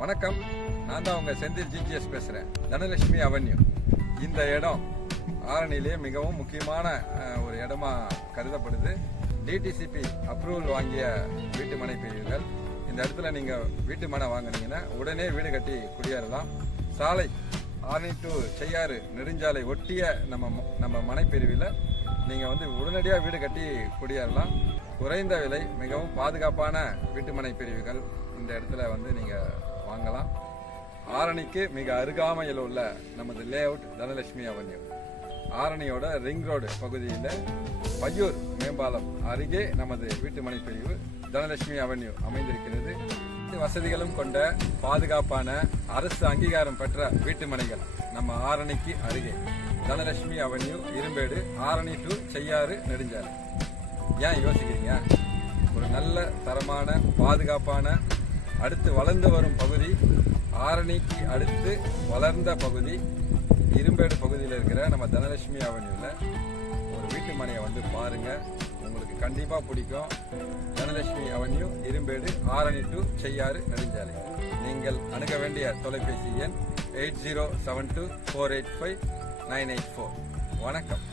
வணக்கம், நான் தான் உங்கள் செந்தில் ஜிஜிஎஸ் பேசுகிறேன். தனலட்சுமி அவென்யூ இந்த இடம் ஆரணியிலே மிகவும் முக்கியமான ஒரு இடமா கருதப்படுது. டிடிசிபி அப்ரூவல் வாங்கிய வீட்டு மனை பிரிவுகள். இந்த இடத்துல நீங்கள் வீட்டு மனை வாங்கினீங்கன்னா உடனே வீடு கட்டி குடியேறலாம். சாலை ஆரணி டு செய்யாறு நெடுஞ்சாலை ஒட்டிய நம்ம மனைப்பிரிவில் நீங்கள் உடனடியாக வீடு கட்டி குடியேறலாம். குறைந்த விலை, மிகவும் பாதுகாப்பான வீட்டுமனை பிரிவுகள் இந்த இடத்துல நீங்கள் வாங்கலாம். ஆரணிக்கு மிக அருகாமையில் உள்ள நமது லே அவுட் தனலட்சுமி அவென்யூ. ஆரணியோட ரிங் ரோடு பகுதியில் பையூர் மேம்பாலம் அருகே நமது வீட்டுமனை பிரிவு தனலட்சுமி அவென்யூ அமைந்திருக்கிறது. வசதிகளும் கொண்ட பாதுகாப்பான அரசு அங்கீகாரம் பெற்ற வீட்டுமனைகள் நம்ம ஆரணிக்கு அருகே. தனலட்சுமி அவென்யூ, இரும்பேடு, ஆரணி டு செய்யாறு நெடுஞ்சாலை. ஏன் யோசிக்கிறீங்க? ஒரு நல்ல தரமான பாதுகாப்பான அடுத்து வளர்ந்து வரும் பகுதி, ஆரணிக்கு அடுத்து வளர்ந்த பகுதி இரும்பேடு பகுதியில் இருக்கிற நம்ம தனலட்சுமி அவென்யூவில் ஒரு வீட்டு மனையை பாருங்க, உங்களுக்கு கண்டிப்பாக பிடிக்கும். தனலட்சுமி அவென்யூ, இரும்பேடு, ஆரணி டு செய்யாறு நெடுஞ்சாலை. நீங்கள் அணுக வேண்டிய தொலைபேசி எண் 8072485984. வணக்கம்.